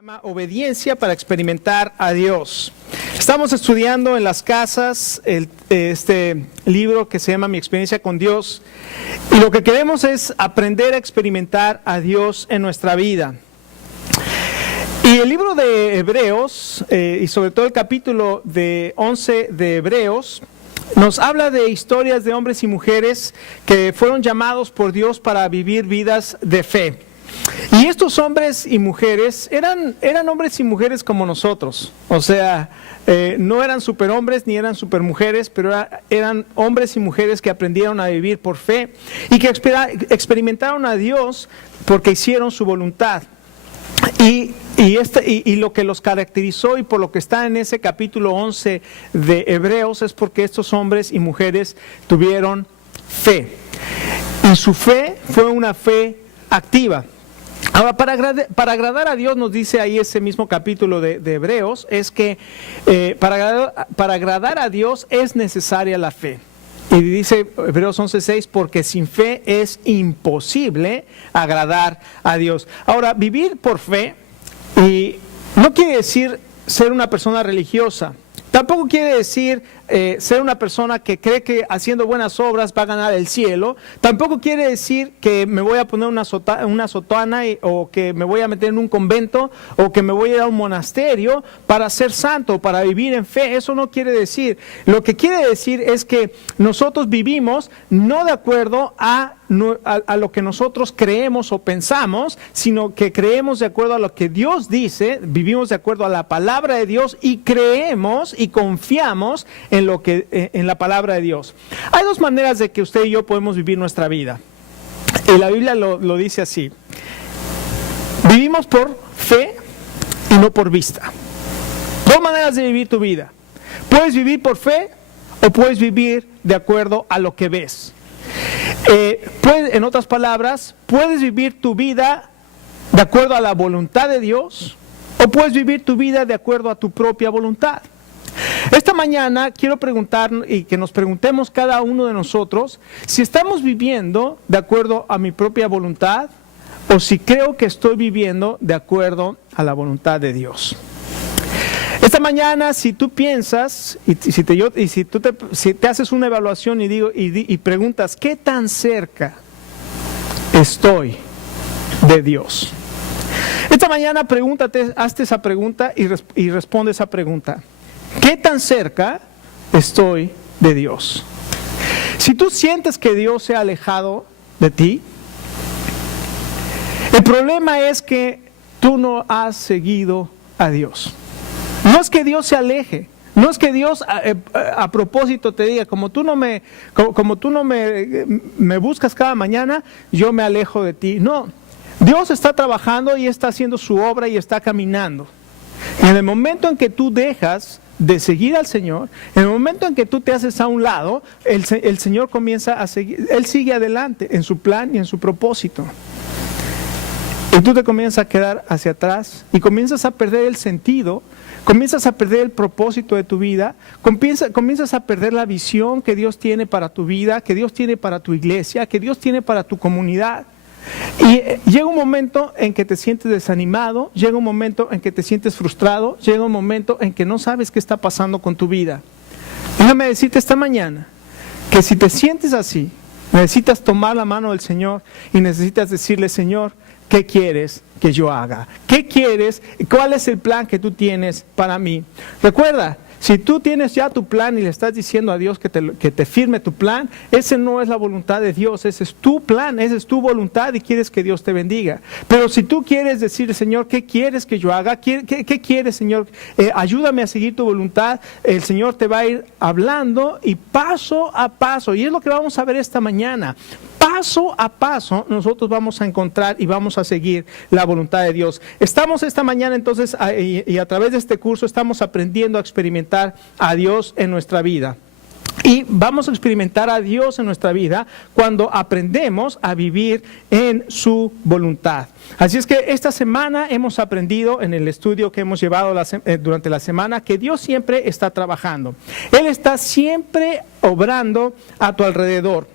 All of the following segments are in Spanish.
Llama Obediencia para experimentar a Dios. Estamos estudiando en las casas este libro que se llama Mi experiencia con Dios, y lo que queremos es aprender a experimentar a Dios en nuestra vida. Y el libro de Hebreos, y sobre todo el capítulo 11 de Hebreos, nos habla de historias de hombres y mujeres que fueron llamados por Dios para vivir vidas de fe. Y estos hombres y mujeres eran hombres y mujeres como nosotros. O sea, no eran superhombres ni eran supermujeres, pero eran hombres y mujeres que aprendieron a vivir por fe y que experimentaron a Dios porque hicieron su voluntad. Y lo que los caracterizó y por lo que está en ese capítulo 11 de Hebreos es porque estos hombres y mujeres tuvieron fe. Y su fe fue una fe activa. Ahora, para agradar a Dios, nos dice ahí ese mismo capítulo de Hebreos, es que para agradar a Dios es necesaria la fe. Y dice Hebreos 11:6, porque sin fe es imposible agradar a Dios. Ahora, vivir por fe y no quiere decir ser una persona religiosa. Tampoco quiere decir ser una persona que cree que haciendo buenas obras va a ganar el cielo. Tampoco quiere decir que me voy a poner una sotana o que me voy a meter en un convento o que me voy a ir a un monasterio para ser santo, para vivir en fe. Eso no quiere decir. Lo que quiere decir es que nosotros vivimos no de acuerdo a lo que nosotros creemos o pensamos, sino que creemos de acuerdo a lo que Dios dice, vivimos de acuerdo a la palabra de Dios y creemos y confiamos en la palabra de Dios. Hay dos maneras de que usted y yo podemos vivir nuestra vida. Y la Biblia lo dice así: vivimos por fe y no por vista. Dos maneras de vivir tu vida. Puedes vivir por fe o puedes vivir de acuerdo a lo que ves. En otras palabras, puedes vivir tu vida de acuerdo a la voluntad de Dios o puedes vivir tu vida de acuerdo a tu propia voluntad. Esta mañana quiero preguntar y que nos preguntemos cada uno de nosotros si estamos viviendo de acuerdo a mi propia voluntad o si creo que estoy viviendo de acuerdo a la voluntad de Dios. Esta mañana, si tú piensas si te haces una evaluación y preguntas ¿qué tan cerca estoy de Dios? Esta mañana hazte esa pregunta y responde esa pregunta. ¿Qué tan cerca estoy de Dios? Si tú sientes que Dios se ha alejado de ti, el problema es que tú no has seguido a Dios. No es que Dios se aleje, no es que Dios a propósito te diga, como tú no me buscas cada mañana, yo me alejo de ti. No, Dios está trabajando y está haciendo su obra y está caminando. Y en el momento en que tú dejas de seguir al Señor, en el momento en que tú te haces a un lado, el Señor comienza a seguir, Él sigue adelante en su plan y en su propósito. Y tú te comienzas a quedar hacia atrás y comienzas a perder el sentido, comienzas a perder el propósito de tu vida, comienzas a perder la visión que Dios tiene para tu vida, que Dios tiene para tu iglesia, que Dios tiene para tu comunidad. Y llega un momento en que te sientes desanimado, llega un momento en que te sientes frustrado, llega un momento en que no sabes qué está pasando con tu vida. Déjame decirte esta mañana que si te sientes así, necesitas tomar la mano del Señor y necesitas decirle: Señor, ¿qué quieres que yo haga? ¿Qué quieres? ¿Cuál es el plan que tú tienes para mí? Recuerda, si tú tienes ya tu plan y le estás diciendo a Dios que te firme tu plan, ese no es la voluntad de Dios, ese es tu plan, esa es tu voluntad y quieres que Dios te bendiga. Pero si tú quieres decir: Señor, ¿qué quieres que yo haga? ¿Qué quieres, Señor? Ayúdame a seguir tu voluntad. El Señor te va a ir hablando y paso a paso, y es lo que vamos a ver esta mañana. Paso a paso nosotros vamos a encontrar y vamos a seguir la voluntad de Dios. Estamos esta mañana entonces y a través de este curso estamos aprendiendo a experimentar a Dios en nuestra vida. Y vamos a experimentar a Dios en nuestra vida cuando aprendemos a vivir en su voluntad. Así es que esta semana hemos aprendido en el estudio que hemos llevado durante la semana que Dios siempre está trabajando. Él está siempre obrando a tu alrededor.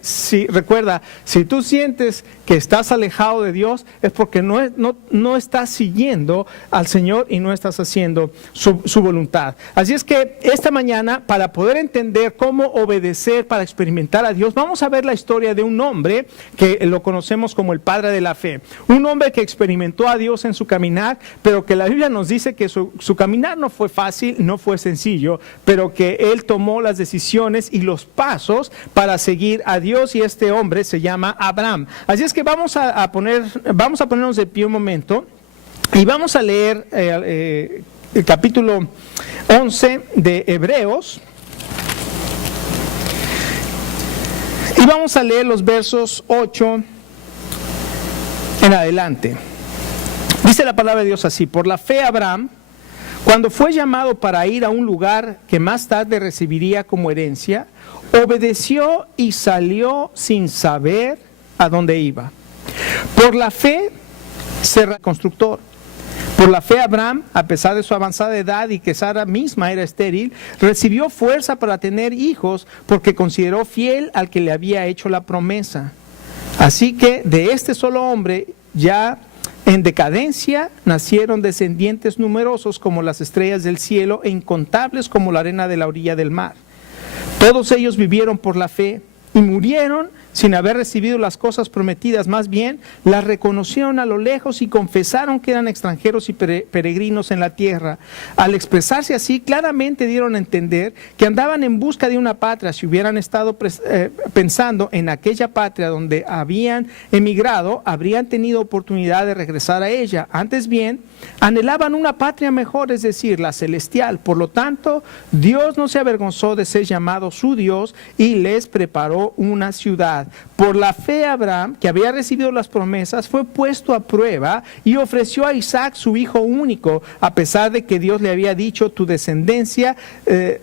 Si recuerda, si tú sientes que estás alejado de Dios, es porque no estás siguiendo al Señor y no estás haciendo su voluntad. Así es que esta mañana, para poder entender cómo obedecer, para experimentar a Dios, vamos a ver la historia de un hombre que lo conocemos como el padre de la fe. Un hombre que experimentó a Dios en su caminar, pero que la Biblia nos dice que su caminar no fue fácil, no fue sencillo, pero que él tomó las decisiones y los pasos para seguir a Dios, y este hombre se llama Abraham. Así es que vamos a ponernos de pie un momento y vamos a leer el capítulo 11 de Hebreos, y vamos a leer los versos 8 en adelante. Dice la palabra de Dios así: por la fe Abraham, cuando fue llamado para ir a un lugar que más tarde recibiría como herencia, obedeció y salió sin saber a dónde iba. Por la fe, Sara constructor. Por la fe Abraham, a pesar de su avanzada edad y que Sara misma era estéril, recibió fuerza para tener hijos porque consideró fiel al que le había hecho la promesa. Así que de este solo hombre, ya en decadencia, nacieron descendientes numerosos como las estrellas del cielo e incontables como la arena de la orilla del mar. Todos ellos vivieron por la fe y murieron sin haber recibido las cosas prometidas, más bien las reconocieron a lo lejos y confesaron que eran extranjeros y peregrinos en la tierra. Al expresarse así, claramente dieron a entender que andaban en busca de una patria. Si hubieran estado pensando en aquella patria donde habían emigrado, habrían tenido oportunidad de regresar a ella. Antes bien, anhelaban una patria mejor, es decir, la celestial. Por lo tanto, Dios no se avergonzó de ser llamado su Dios y les preparó una ciudad. Por la fe Abraham, que había recibido las promesas, fue puesto a prueba y ofreció a Isaac su hijo único, a pesar de que Dios le había dicho: tu descendencia se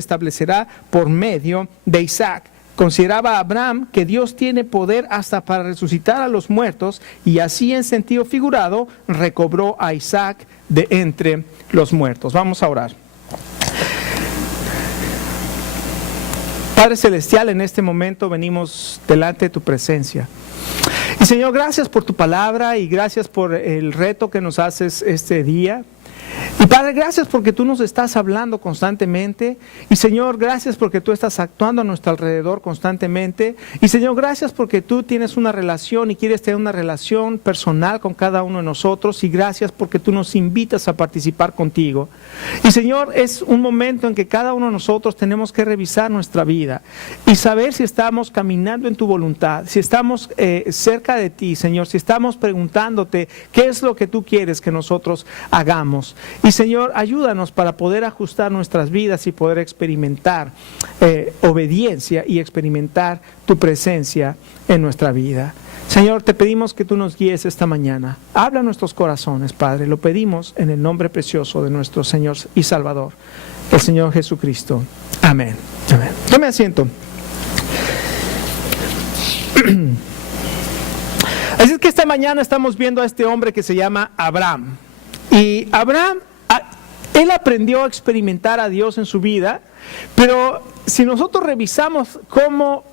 establecerá por medio de Isaac. Consideraba Abraham que Dios tiene poder hasta para resucitar a los muertos, y así, en sentido figurado, recobró a Isaac de entre los muertos. Vamos a orar. Padre Celestial, en este momento venimos delante de tu presencia. Y Señor, gracias por tu palabra y gracias por el reto que nos haces este día. Y Padre, gracias porque tú nos estás hablando constantemente. Y Señor, gracias porque tú estás actuando a nuestro alrededor constantemente. Y Señor, gracias porque tú tienes una relación y quieres tener una relación personal con cada uno de nosotros. Y gracias porque tú nos invitas a participar contigo. Y Señor, es un momento en que cada uno de nosotros tenemos que revisar nuestra vida y saber si estamos caminando en tu voluntad, si estamos cerca de ti, Señor, si estamos preguntándote qué es lo que tú quieres que nosotros hagamos. Y Señor, ayúdanos para poder ajustar nuestras vidas y poder experimentar obediencia y experimentar tu presencia en nuestra vida. Señor, te pedimos que tú nos guíes esta mañana. Habla a nuestros corazones, Padre. Lo pedimos en el nombre precioso de nuestro Señor y Salvador, el Señor Jesucristo. Amén. Amén. Tome asiento. Así es que esta mañana estamos viendo a este hombre que se llama Abraham. Y Abraham, él aprendió a experimentar a Dios en su vida, pero si nosotros revisamos cómo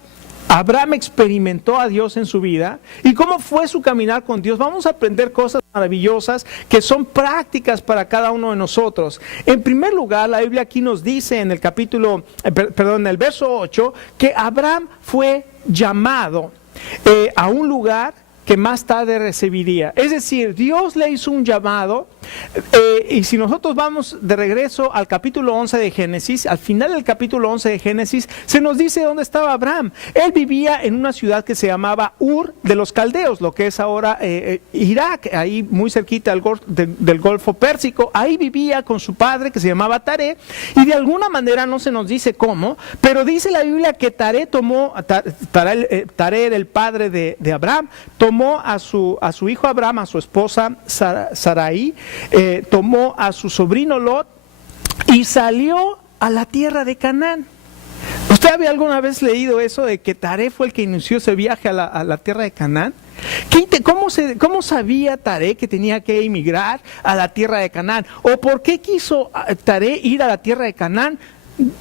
Abraham experimentó a Dios en su vida y cómo fue su caminar con Dios, vamos a aprender cosas maravillosas que son prácticas para cada uno de nosotros. En primer lugar, la Biblia aquí nos dice en el en el verso 8, que Abraham fue llamado a un lugar que más tarde recibiría. Es decir, Dios le hizo un llamado, y si nosotros vamos de regreso al capítulo 11 de Génesis, al final del capítulo 11 de Génesis, se nos dice dónde estaba Abraham. Él vivía en una ciudad que se llamaba Ur de los Caldeos, lo que es ahora Irak, ahí muy cerquita del Golfo Pérsico. Ahí vivía con su padre, que se llamaba Taré, y de alguna manera, no se nos dice cómo, pero dice la Biblia que Taré era el padre de Abraham, tomó a su hijo Abraham, a su esposa Sarai, tomó a su sobrino Lot y salió a la tierra de Canaán. ¿Usted había alguna vez leído eso de que Taré fue el que inició ese viaje a la tierra de Canaán? ¿Cómo sabía Taré que tenía que emigrar a la tierra de Canaán? ¿O por qué quiso Taré ir a la tierra de Canaán?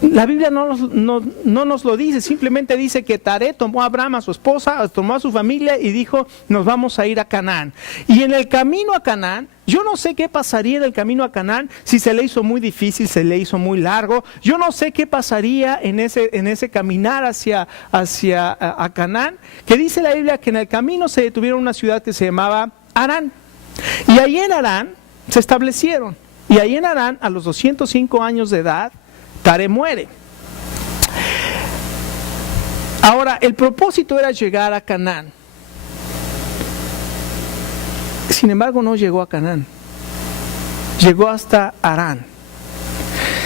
la Biblia no nos lo dice, simplemente dice que Taré tomó a Abraham, a su esposa, tomó a su familia y dijo, nos vamos a ir a Canaán. Y en el camino a Canaán, yo no sé qué pasaría en el camino a Canaán, si se le hizo muy difícil, se le hizo muy largo. Yo no sé qué pasaría en ese caminar hacia a Canaán, que dice la Biblia que en el camino se detuvieron en una ciudad que se llamaba Harán. Y ahí en Harán se establecieron. Y ahí en Harán, a los 205 años de edad, Taré muere. Ahora, el propósito era llegar a Canaán. Sin embargo, no llegó a Canaán. Llegó hasta Harán.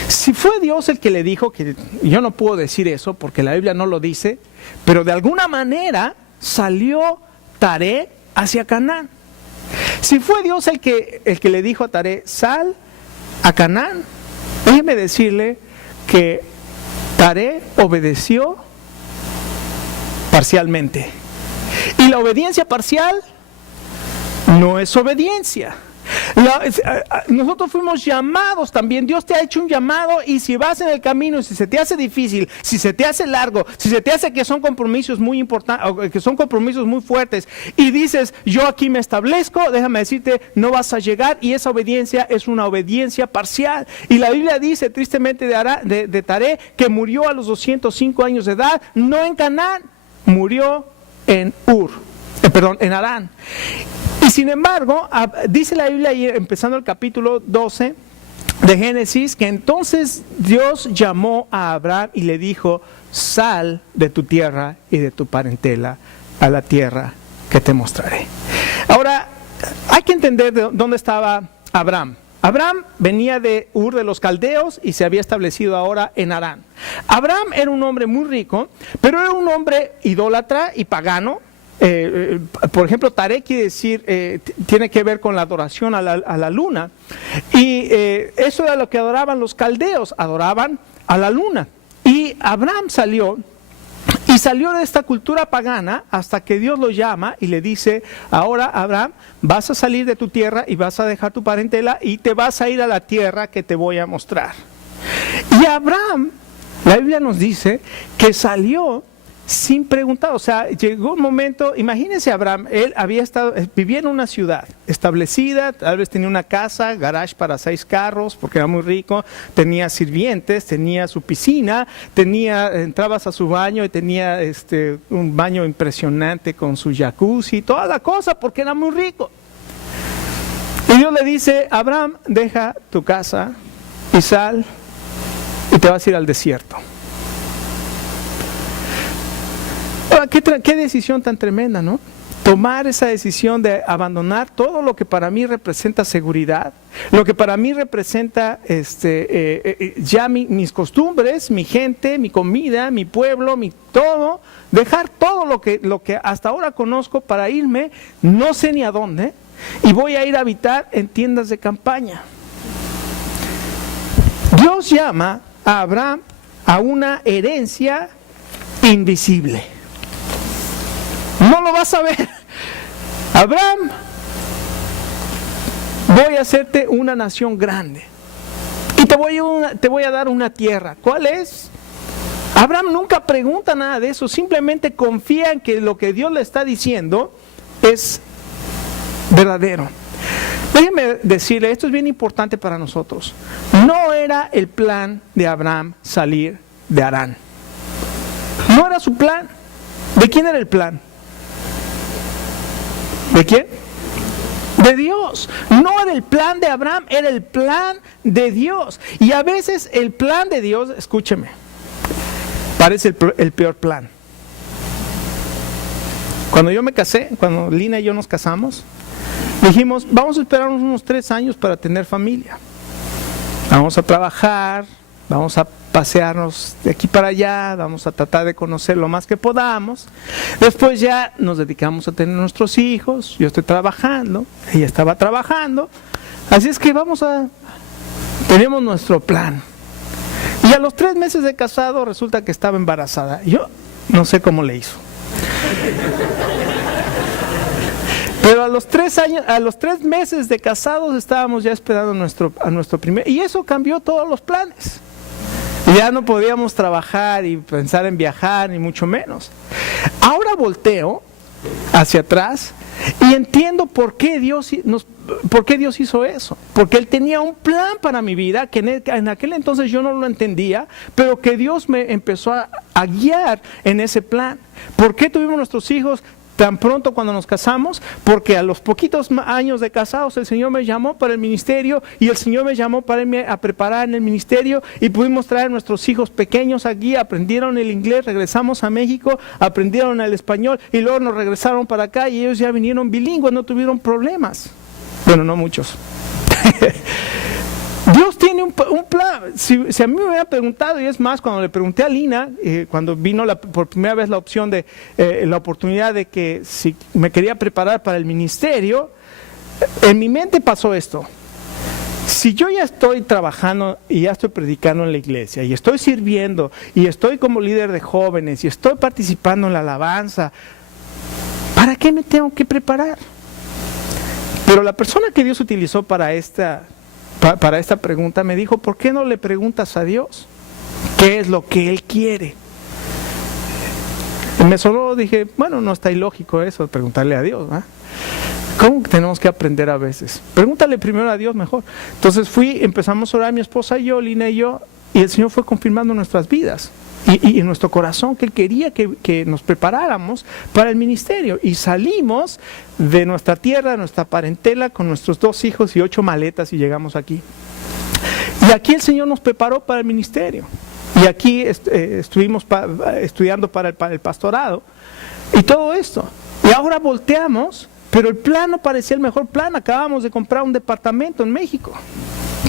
Si fue Dios el que le dijo, que yo no puedo decir eso porque la Biblia no lo dice, pero de alguna manera salió Taré hacia Canaán. Si fue Dios el que le dijo a Taré, sal a Canaán, déjeme decirle que Taré obedeció parcialmente. Y la obediencia parcial no es obediencia. Nosotros fuimos llamados también, Dios te ha hecho un llamado, y si vas en el camino, si se te hace difícil, si se te hace largo, si se te hace que son compromisos muy importantes, que son compromisos muy fuertes, y dices, yo aquí me establezco, déjame decirte, no vas a llegar, y esa obediencia es una obediencia parcial. Y la Biblia dice tristemente de Taré, que murió a los 205 años de edad, no en Canaán, murió en en Harán. Y sin embargo, dice la Biblia ahí, empezando el capítulo 12 de Génesis, que entonces Dios llamó a Abraham y le dijo, sal de tu tierra y de tu parentela a la tierra que te mostraré. Ahora, hay que entender de dónde estaba Abraham. Abraham venía de Ur de los Caldeos y se había establecido ahora en Harán. Abraham era un hombre muy rico, pero era un hombre idólatra y pagano. Por ejemplo, Taré quiere decir, tiene que ver con la adoración a la luna, y eso era lo que adoraban los caldeos, adoraban a la luna. Y Abraham salió de esta cultura pagana hasta que Dios lo llama y le dice, ahora Abraham, vas a salir de tu tierra y vas a dejar tu parentela y te vas a ir a la tierra que te voy a mostrar. Y Abraham, la Biblia nos dice que salió sin preguntar. O sea, llegó un momento, imagínense Abraham, él vivía en una ciudad establecida, tal vez tenía una casa, garage para 6 carros, porque era muy rico, tenía sirvientes, tenía su piscina, entrabas a su baño y tenía un baño impresionante con su jacuzzi, toda la cosa, porque era muy rico. Y Dios le dice, Abraham, deja tu casa y sal y te vas a ir al desierto. ¿Qué decisión tan tremenda, ¿no? Tomar esa decisión de abandonar todo lo que para mí representa seguridad, lo que para mí representa ya mis costumbres, mi gente, mi comida, mi pueblo, mi todo, dejar todo lo que hasta ahora conozco para irme, no sé ni a dónde, y voy a ir a habitar en tiendas de campaña. Dios llama a Abraham a una herencia invisible. No lo vas a ver. Abraham, voy a hacerte una nación grande y te voy a dar una tierra. ¿Cuál es? Abraham nunca pregunta nada de eso, simplemente confía en que lo que Dios le está diciendo es verdadero. Déjeme decirle, esto es bien importante para nosotros. No era el plan de Abraham salir de Harán. No era su plan. ¿De quién era el plan? ¿De quién? De Dios. No era el plan de Abraham, era el plan de Dios. Y a veces el plan de Dios, escúcheme, parece el peor plan. Cuando yo me casé, cuando Lina y yo nos casamos, dijimos, vamos a esperarnos unos 3 años para tener familia. Vamos a trabajar, vamos a pasearnos de aquí para allá, vamos a tratar de conocer lo más que podamos. Después ya nos dedicamos a tener nuestros hijos, yo estoy trabajando, ella estaba trabajando, así es que tenemos nuestro plan. Y a los 3 meses de casado resulta que estaba embarazada. Yo no sé cómo le hizo. Pero a los 3 meses de casados estábamos ya esperando a nuestro primer, y eso cambió todos los planes. Ya no podíamos trabajar y pensar en viajar, ni mucho menos. Ahora volteo hacia atrás y entiendo por qué Dios hizo eso. Porque Él tenía un plan para mi vida que en aquel entonces yo no lo entendía, pero que Dios me empezó a guiar en ese plan. ¿Por qué tuvimos nuestros hijos tan pronto cuando nos casamos? Porque a los poquitos años de casados el Señor me llamó para el ministerio y el Señor me llamó para irme a preparar en el ministerio y pudimos traer a nuestros hijos pequeños aquí, aprendieron el inglés, regresamos a México, aprendieron el español y luego nos regresaron para acá y ellos ya vinieron bilingües, no tuvieron problemas. Bueno, no muchos. Dios tiene un plan. Si a mí me hubiera preguntado, y es más, cuando le pregunté a Lina, cuando vino por primera vez la opción de la oportunidad de que si me quería preparar para el ministerio, en mi mente pasó esto. Si yo ya estoy trabajando y ya estoy predicando en la iglesia y estoy sirviendo y estoy como líder de jóvenes y estoy participando en la alabanza, ¿para qué me tengo que preparar? Pero la persona que Dios utilizó para esta pregunta me dijo, ¿por qué no le preguntas a Dios qué es lo que Él quiere? Y me sonó, dije, bueno, no está ilógico eso, preguntarle a Dios, ¿eh? ¿Cómo tenemos que aprender a veces? Pregúntale primero a Dios mejor. Entonces empezamos a orar mi esposa y yo, Lina y yo, y el Señor fue confirmando nuestras vidas y en nuestro corazón que Él quería que nos preparáramos para el ministerio. Y salimos de nuestra tierra, de nuestra parentela, con nuestros 2 hijos y 8 maletas y llegamos aquí. Y aquí el Señor nos preparó para el ministerio. Y aquí estuvimos estudiando para el pastorado y todo esto. Y ahora volteamos, pero el plan no parecía el mejor plan. Acabamos de comprar un departamento en México.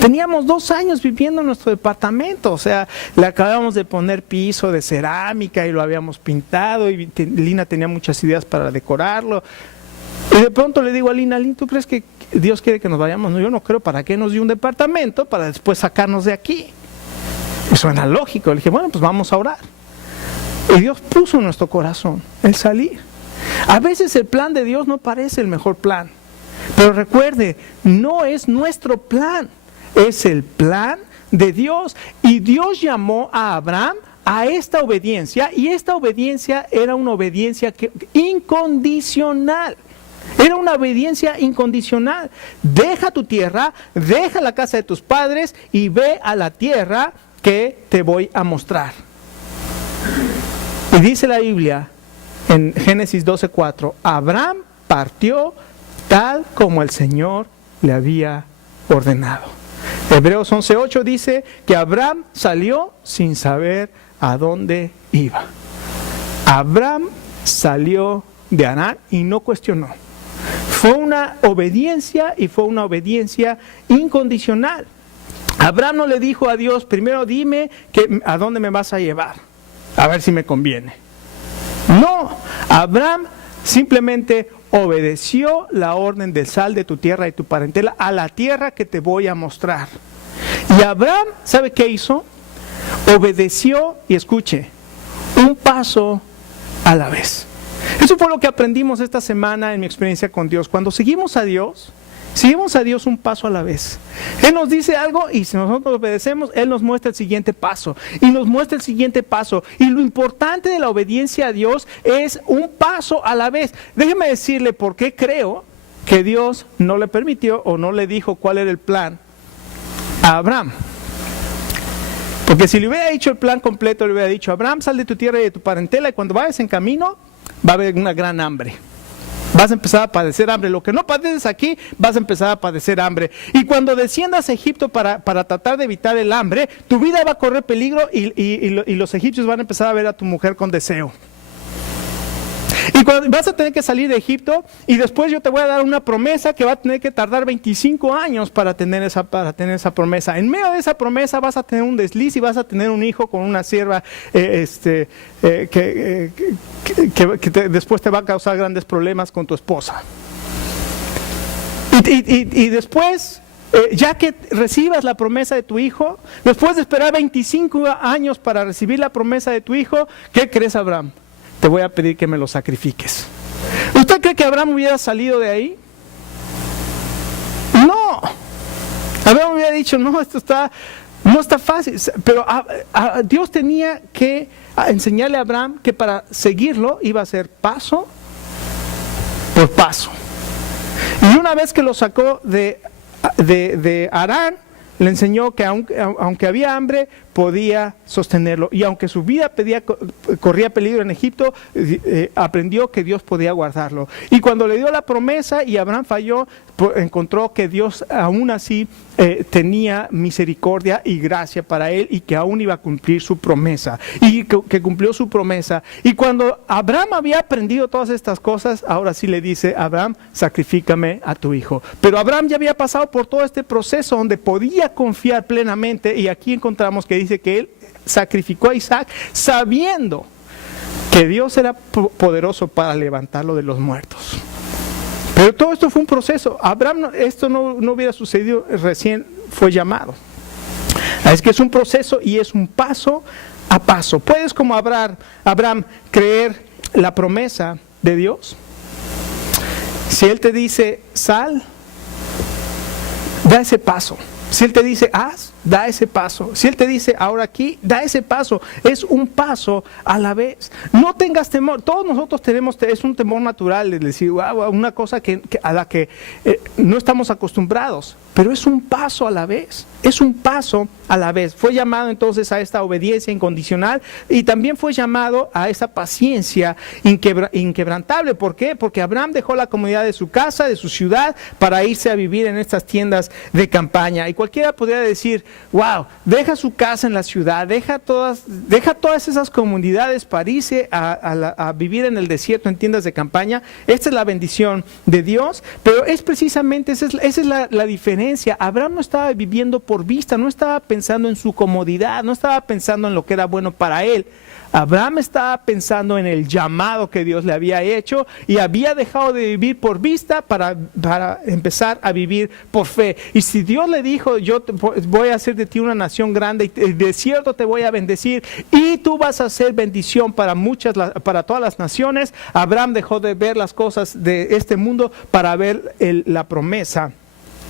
Teníamos 2 años viviendo en nuestro departamento, o sea, le acabamos de poner piso de cerámica y lo habíamos pintado y Lina tenía muchas ideas para decorarlo. Y de pronto le digo a Lina, ¿tú crees que Dios quiere que nos vayamos? No, yo no creo. ¿Para qué nos dio un departamento? Para después sacarnos de aquí. Y suena lógico. Le dije, bueno, pues vamos a orar. Y Dios puso en nuestro corazón el salir. A veces el plan de Dios no parece el mejor plan, pero recuerde, no es nuestro plan. Es el plan de Dios. Y Dios llamó a Abraham a esta obediencia. Y esta obediencia era una obediencia incondicional. Era una obediencia incondicional. Deja tu tierra, deja la casa de tus padres y ve a la tierra que te voy a mostrar. Y dice la Biblia en Génesis 12:4, Abraham partió tal como el Señor le había ordenado. Hebreos 11:8 dice que Abraham salió sin saber a dónde iba. Abraham salió de Harán y no cuestionó. Fue una obediencia y fue una obediencia incondicional. Abraham no le dijo a Dios, primero dime a dónde me vas a llevar, a ver si me conviene. No, Abraham simplemente obedeció la orden de sal de tu tierra y tu parentela a la tierra que te voy a mostrar. Y Abraham, ¿sabe qué hizo? Obedeció, y escuche, un paso a la vez. Eso fue lo que aprendimos esta semana en mi experiencia con Dios. Cuando seguimos a Dios un paso a la vez. Él nos dice algo y si nosotros obedecemos, Él nos muestra el siguiente paso. Y nos muestra el siguiente paso. Y lo importante de la obediencia a Dios es un paso a la vez. Déjeme decirle por qué creo que Dios no le permitió o no le dijo cuál era el plan a Abraham. Porque si le hubiera dicho el plan completo, le hubiera dicho, Abraham, sal de tu tierra y de tu parentela y cuando vayas en camino, va a haber una gran hambre. Vas a empezar a padecer hambre. Lo que no padeces aquí, vas a empezar a padecer hambre. Y cuando desciendas a Egipto para tratar de evitar el hambre, tu vida va a correr peligro y los egipcios van a empezar a ver a tu mujer con deseo. Y cuando vas a tener que salir de Egipto y después yo te voy a dar una promesa que va a tener que tardar 25 años para tener esa promesa. En medio de esa promesa vas a tener un desliz y vas a tener un hijo con una sierva que después te va a causar grandes problemas con tu esposa. Y después, ya que recibas la promesa de tu hijo, después de esperar 25 años para recibir la promesa de tu hijo, ¿qué crees, Abraham? Te voy a pedir que me lo sacrifiques. ¿Usted cree que Abraham hubiera salido de ahí? No. Abraham hubiera dicho, no, esto está No está fácil, pero Dios tenía que enseñarle a Abraham que para seguirlo iba a ser paso por paso. Y una vez que lo sacó de Harán, le enseñó que aunque había hambre, podía sostenerlo. Y aunque su vida corría peligro en Egipto, aprendió que Dios podía guardarlo. Y cuando le dio la promesa y Abraham falló, encontró que Dios aún así tenía misericordia y gracia para él, y que aún iba a cumplir su promesa. Y que cumplió su promesa. Y cuando Abraham había aprendido todas estas cosas, ahora sí le dice: Abraham, sacrifícame a tu hijo. Pero Abraham ya había pasado por todo este proceso donde podía confiar plenamente, y aquí encontramos que dice que él sacrificó a Isaac sabiendo que Dios era poderoso para levantarlo de los muertos. Pero todo esto fue un proceso. Abraham, esto no hubiera sucedido recién fue llamado. Es que es un proceso y es un paso a paso. ¿Puedes, como Abraham, creer la promesa de Dios? Si Él te dice, sal, da ese paso. Si Él te dice, haz, da ese paso. Si Él te dice, ahora aquí, da ese paso. Es un paso a la vez. No tengas temor. Todos nosotros tenemos, es un temor natural de decir, wow, una cosa a la que no estamos acostumbrados. Pero es un paso a la vez. Es un paso a la vez. Fue llamado entonces a esta obediencia incondicional, y también fue llamado a esa paciencia inquebrantable. ¿Por qué? Porque Abraham dejó la comodidad de su casa, de su ciudad, para irse a vivir en estas tiendas de campaña. Y cualquiera podría decir, wow, deja su casa en la ciudad, deja todas esas comunidades para irse a vivir en el desierto en tiendas de campaña. Esta es la bendición de Dios, pero es precisamente, esa es la diferencia. Abraham no estaba viviendo por vista, no estaba pensando en su comodidad, no estaba pensando en lo que era bueno para él. Abraham estaba pensando en el llamado que Dios le había hecho, y había dejado de vivir por vista para empezar a vivir por fe. Y si Dios le dijo, yo voy a hacer de ti una nación grande, y de cierto te voy a bendecir, y tú vas a ser bendición para todas las naciones, Abraham dejó de ver las cosas de este mundo para ver la promesa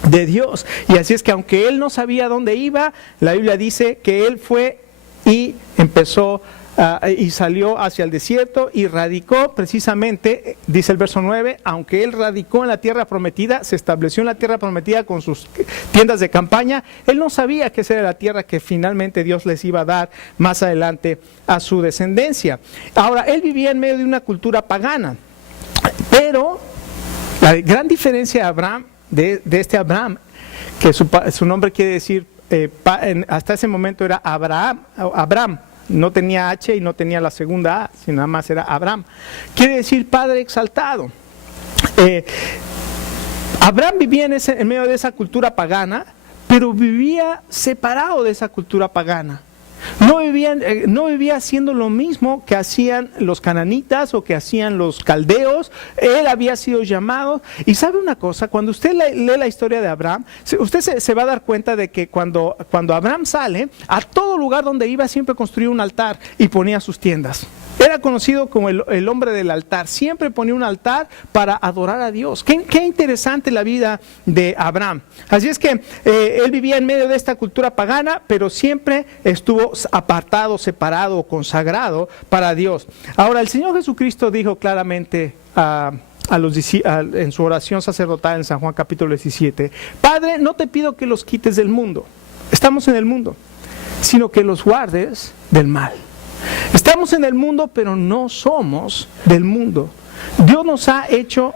de Dios. Y así es que, aunque él no sabía dónde iba, la Biblia dice que él fue y empezó y salió hacia el desierto y radicó precisamente, dice el verso 9, aunque él radicó en la tierra prometida, se estableció en la tierra prometida con sus tiendas de campaña, él no sabía que esa era la tierra que finalmente Dios les iba a dar más adelante a su descendencia. Ahora, él vivía en medio de una cultura pagana, pero la gran diferencia de Abraham, de este Abraham, que su nombre quiere decir, hasta ese momento era Abraham, no tenía H y no tenía la segunda A, sino nada más era Abraham. Quiere decir Padre exaltado. Abraham vivía en medio de esa cultura pagana, pero vivía separado de esa cultura pagana. No vivía haciendo lo mismo que hacían los cananitas o que hacían los caldeos. Él había sido llamado. Y sabe una cosa, cuando usted lee la historia de Abraham, usted se va a dar cuenta de que cuando Abraham sale, a todo lugar donde iba siempre construía un altar y ponía sus tiendas. Era conocido como el hombre del altar. Siempre ponía un altar para adorar a Dios. Qué interesante la vida de Abraham. Así es que él vivía en medio de esta cultura pagana, pero siempre estuvo apartado, separado, consagrado para Dios. Ahora, el Señor Jesucristo dijo claramente en su oración sacerdotal en San Juan capítulo 17, Padre, no te pido que los quites del mundo. Estamos en el mundo, sino que los guardes del mal. Estamos en el mundo, pero no somos del mundo. Dios nos ha hecho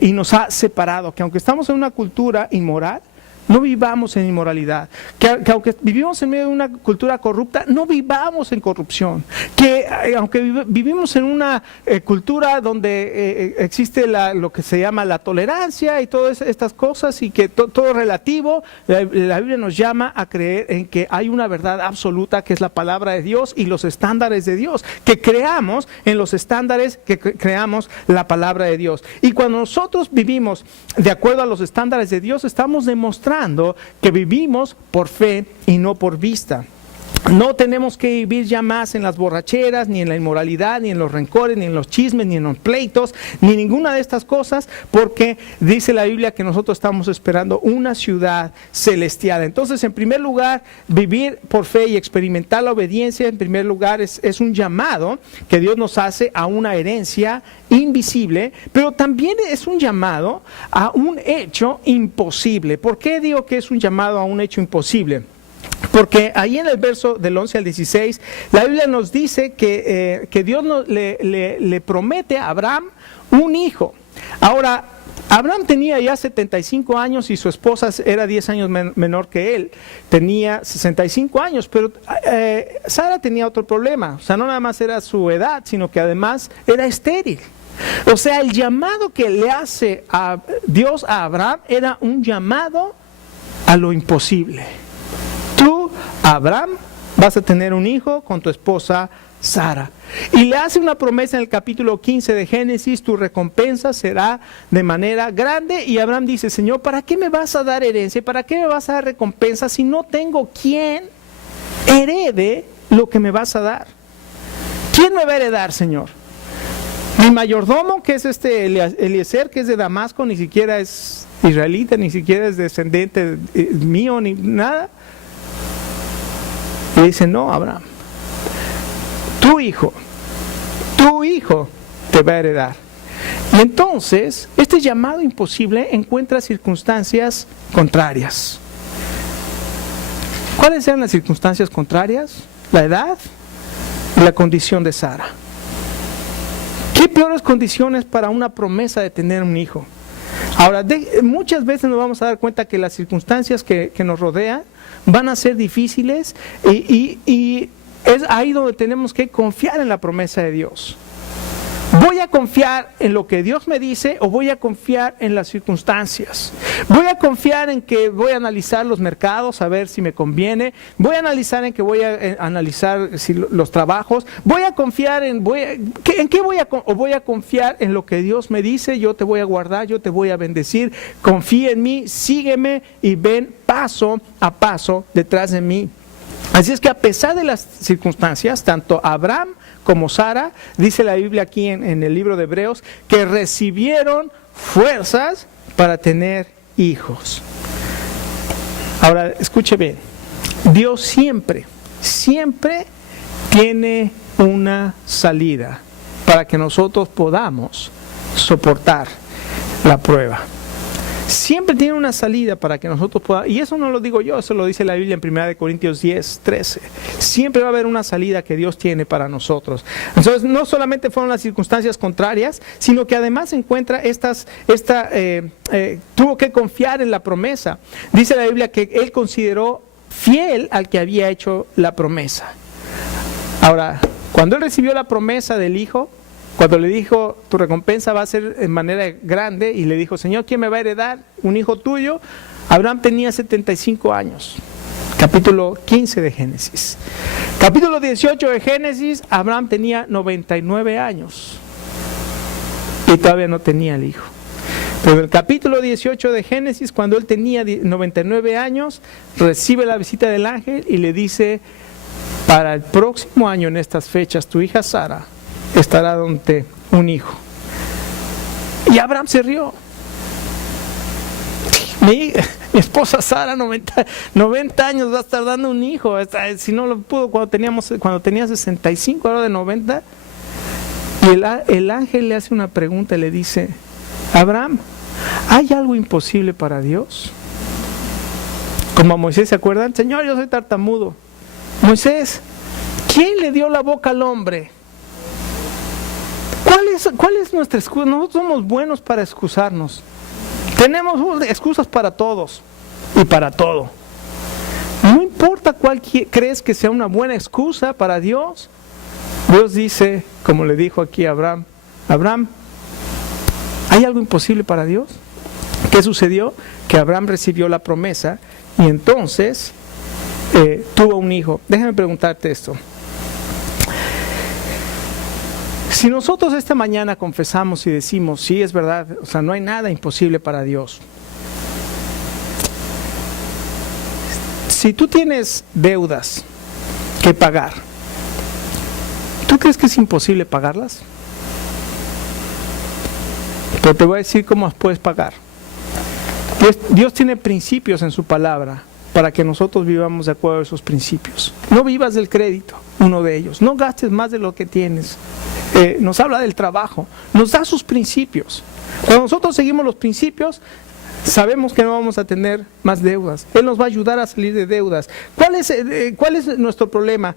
y nos ha separado, que aunque estamos en una cultura inmoral, no vivamos en inmoralidad. Que aunque vivimos en medio de una cultura corrupta, no vivamos en corrupción. Que aunque vivimos en una cultura donde existe lo que se llama la tolerancia y todas estas cosas, y que todo relativo, la Biblia nos llama a creer en que hay una verdad absoluta, que es la palabra de Dios y los estándares de Dios. Que creamos en los estándares, que creamos la palabra de Dios. Y cuando nosotros vivimos de acuerdo a los estándares de Dios, estamos demostrando que vivimos por fe y no por vista. no tenemos que vivir ya más en las borracheras, ni en la inmoralidad, ni en los rencores, ni en los chismes, ni en los pleitos, ni ninguna de estas cosas, porque dice la Biblia que nosotros estamos esperando una ciudad celestial. Entonces, en primer lugar, vivir por fe y experimentar la obediencia, en primer lugar, es un llamado que Dios nos hace a una herencia invisible, pero también es un llamado a un hecho imposible. ¿Por qué digo que es un llamado a un hecho imposible? Porque ahí en el verso del 11 al 16, la Biblia nos dice que Dios le promete a Abraham un hijo. Ahora, Abraham tenía ya 75 años y su esposa era 10 años menor que él, tenía 65 años, pero Sara tenía otro problema. O sea, no nada más era su edad, sino que además era estéril. O sea, el llamado que le hace a Dios a Abraham era un llamado a lo imposible. Tú, Abraham, vas a tener un hijo con tu esposa Sara. Y le hace una promesa en el capítulo 15 de Génesis: tu recompensa será de manera grande. Y Abraham dice: Señor, ¿para qué me vas a dar herencia? ¿Para qué me vas a dar recompensa si no tengo quien herede lo que me vas a dar? ¿Quién me va a heredar, Señor? Mi mayordomo, que es Eliezer, que es de Damasco, ni siquiera es israelita, ni siquiera es descendiente mío, ni nada. Y dice: no, Abraham, tu hijo te va a heredar. Y entonces, este llamado imposible encuentra circunstancias contrarias. ¿Cuáles eran las circunstancias contrarias? La edad y la condición de Sara. ¿Qué peores condiciones para una promesa de tener un hijo? Ahora, muchas veces nos vamos a dar cuenta que las circunstancias que nos rodean van a ser difíciles y es ahí donde tenemos que confiar en la promesa de Dios. ¿Voy a confiar en lo que Dios me dice o voy a confiar en las circunstancias? ¿Voy a confiar en que voy a analizar los mercados a ver si me conviene? ¿Voy a analizar en que voy a analizar los trabajos? ¿Voy a confiar en qué voy a confiar en lo que Dios me dice? Yo te voy a guardar, yo te voy a bendecir. Confía en mí, sígueme y ven paso a paso detrás de mí. Así es que a pesar de las circunstancias, tanto Abraham como Sara, dice la Biblia aquí en el libro de Hebreos, que recibieron fuerzas para tener hijos. Ahora, escuche bien, Dios siempre tiene una salida para que nosotros podamos soportar la prueba. Siempre tiene una salida para que nosotros podamos, y eso no lo digo yo, eso lo dice la Biblia en 1 Corintios 10, 13. Siempre va a haber una salida que Dios tiene para nosotros. Entonces, no solamente fueron las circunstancias contrarias, sino que además encuentra tuvo que confiar en la promesa. Dice la Biblia que él consideró fiel al que había hecho la promesa. Ahora, cuando él recibió la promesa del hijo, cuando le dijo: tu recompensa va a ser en manera grande, y le dijo: Señor, ¿quién me va a heredar? Un hijo tuyo. Abraham tenía 75 años. Capítulo 15 de Génesis. Capítulo 18 de Génesis, Abraham tenía 99 años. Y todavía no tenía el hijo. Pero en el capítulo 18 de Génesis, cuando él tenía 99 años, recibe la visita del ángel y le dice: para el próximo año en estas fechas, tu hija Sara estará donde un hijo. Y Abraham se rió. Mi esposa Sara, 90 años, va a estar dando un hijo. Si no lo pudo cuando tenía 65, ahora de 90. Y el ángel le hace una pregunta y le dice: Abraham, ¿hay algo imposible para Dios? Como a Moisés, ¿se acuerdan? Señor, yo soy tartamudo. Moisés, ¿quién le dio la boca al hombre? ¿Cuál es nuestra excusa? Nosotros somos buenos para excusarnos. Tenemos excusas para todos y para todo. No importa cuál crees que sea una buena excusa para Dios. Dios dice, como le dijo aquí a Abraham: Abraham, ¿hay algo imposible para Dios? ¿Qué sucedió? Que Abraham recibió la promesa y entonces tuvo un hijo. Déjame preguntarte esto. Si nosotros esta mañana confesamos y decimos: sí, es verdad, o sea, no hay nada imposible para Dios. Si tú tienes deudas, que pagar. ¿Tú crees que es imposible pagarlas? Pero te voy a decir cómo las puedes pagar. Dios tiene principios en su palabra para que nosotros vivamos de acuerdo a esos principios. No vivas del crédito, uno de ellos. No gastes más de lo que tienes. Nos habla del trabajo, nos da sus principios. Cuando nosotros seguimos los principios, sabemos que no vamos a tener más deudas. Él nos va a ayudar a salir de deudas. ¿Cuál es nuestro problema?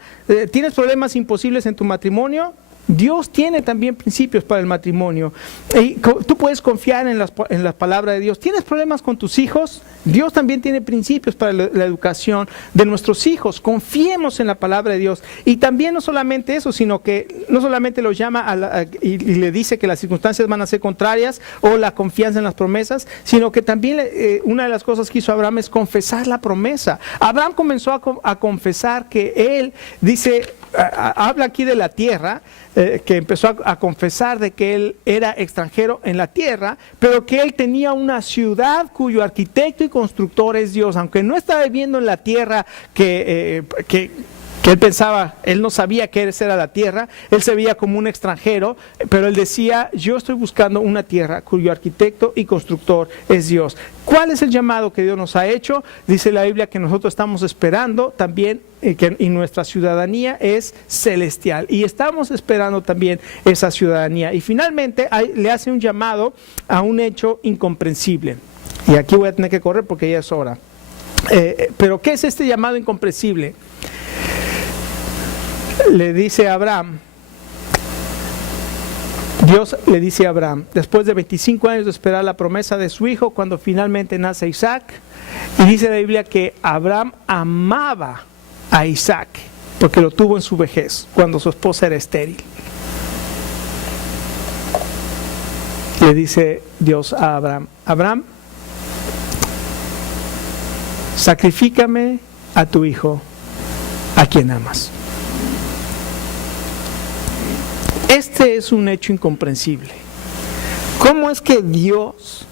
¿Tienes problemas imposibles en tu matrimonio? Dios tiene también principios para el matrimonio. Y tú puedes confiar en la palabra de Dios. ¿Tienes problemas con tus hijos? Dios también tiene principios para la educación de nuestros hijos. Confiemos en la palabra de Dios. Y también no solamente eso, sino que no solamente los llama y le dice que las circunstancias van a ser contrarias o la confianza en las promesas, sino que también una de las cosas que hizo Abraham es confesar la promesa. Abraham comenzó a confesar que él, dice, habla aquí de la tierra, que empezó a confesar de que él era extranjero en la tierra, pero que él tenía una ciudad cuyo arquitecto y constructor es Dios. Aunque no estaba viviendo en la tierra que él pensaba, él no sabía que esa era la tierra, él se veía como un extranjero, pero él decía, yo estoy buscando una tierra cuyo arquitecto y constructor es Dios. ¿Cuál es el llamado que Dios nos ha hecho? Dice la Biblia que nosotros estamos esperando también, y nuestra ciudadanía es celestial, y estamos esperando también esa ciudadanía. Y finalmente le hace un llamado a un hecho incomprensible. Y aquí voy a tener que correr porque ya es hora. Pero ¿qué es este llamado incomprensible? Le dice a Abraham, Dios le dice a Abraham, después de 25 años de esperar la promesa de su hijo, cuando finalmente nace Isaac, y dice la Biblia que Abraham amaba a Isaac, porque lo tuvo en su vejez, cuando su esposa era estéril. Le dice Dios a Abraham, Abraham, sacrifícame a tu hijo, a quien amas. Este es un hecho incomprensible. ¿Cómo es que Dios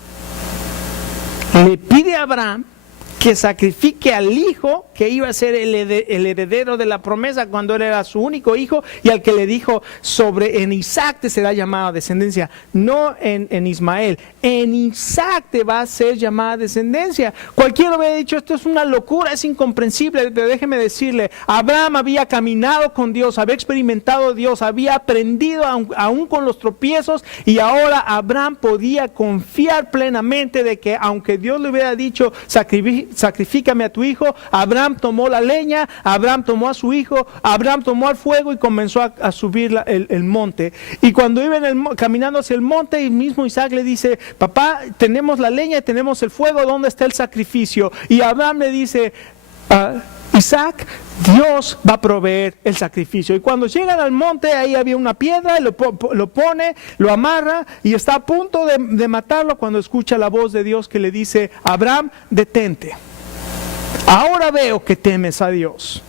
le pide a Abraham que sacrifique al hijo que iba a ser el heredero de la promesa cuando él era su único hijo, y al que le dijo, en Isaac te será llamada descendencia, no en Ismael, en Isaac te va a ser llamada descendencia? Cualquiera hubiera dicho, esto es una locura, es incomprensible, pero déjeme decirle, Abraham había caminado con Dios, había experimentado a Dios, había aprendido aún con los tropiezos, y ahora Abraham podía confiar plenamente de que aunque Dios le hubiera dicho, sacrifícame a tu hijo, Abraham tomó la leña, Abraham tomó a su hijo, Abraham tomó el fuego y comenzó a subir el monte. Y cuando iban caminando hacia el monte, el mismo Isaac le dice, papá, tenemos la leña y tenemos el fuego, ¿dónde está el sacrificio? Y Abraham le dice, Isaac, Dios va a proveer el sacrificio. Y cuando llegan al monte, ahí había una piedra, lo pone, lo amarra y está a punto de matarlo cuando escucha la voz de Dios que le dice, Abraham, detente. Ahora veo que temes a Dios.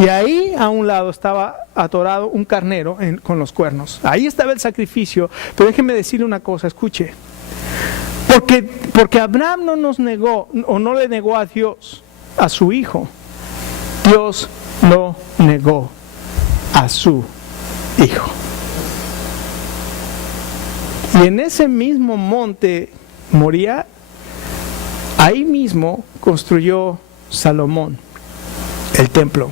Y ahí a un lado estaba atorado un carnero con los cuernos. Ahí estaba el sacrificio. Pero déjeme decirle una cosa, escuche. Porque Abraham no nos negó, o no le negó a Dios, a su hijo. Dios lo negó a su hijo. Y en ese mismo monte Moría, ahí mismo construyó Salomón el templo.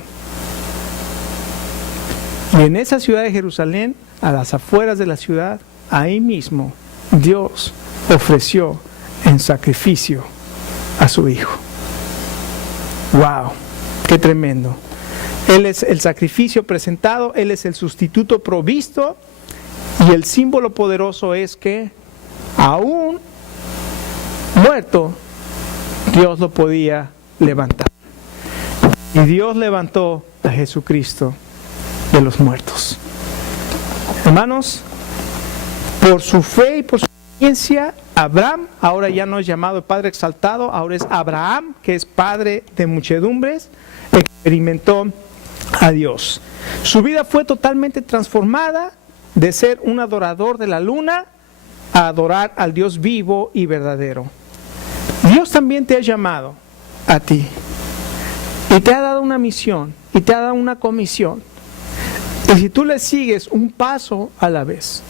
Y en esa ciudad de Jerusalén, a las afueras de la ciudad, ahí mismo Dios ofreció en sacrificio a su hijo. ¡Wow! ¡Qué tremendo! Él es el sacrificio presentado, Él es el sustituto provisto, y el símbolo poderoso es que aún muerto, Dios lo podía levantar. Y Dios levantó a Jesucristo de los muertos. Hermanos, por su fe y por su obediencia, Abraham ahora ya no es llamado Padre exaltado, ahora es Abraham, que es padre de muchedumbres, experimentó a Dios. Su vida fue totalmente transformada de ser un adorador de la luna a adorar al Dios vivo y verdadero. Dios también te ha llamado a ti. y te ha dado una misión y te ha dado una comisión. Y si tú le sigues un paso a la vez,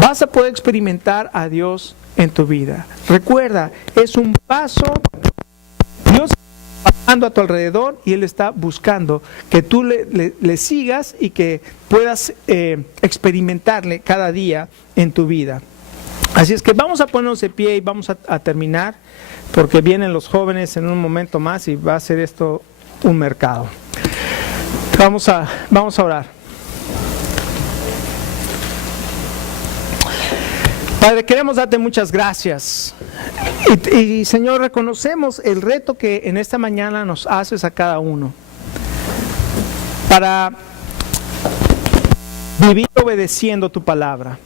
vas a poder experimentar a Dios en tu vida. Recuerda, es un paso. Dios está pasando a tu alrededor y Él está buscando que tú le sigas y que puedas experimentarle cada día en tu vida. Así es que vamos a ponernos de pie y vamos a terminar, porque vienen los jóvenes en un momento más y va a ser esto un mercado. Vamos a orar. Padre, queremos darte muchas gracias. Y Señor, reconocemos el reto que en esta mañana nos haces a cada uno para vivir obedeciendo tu palabra.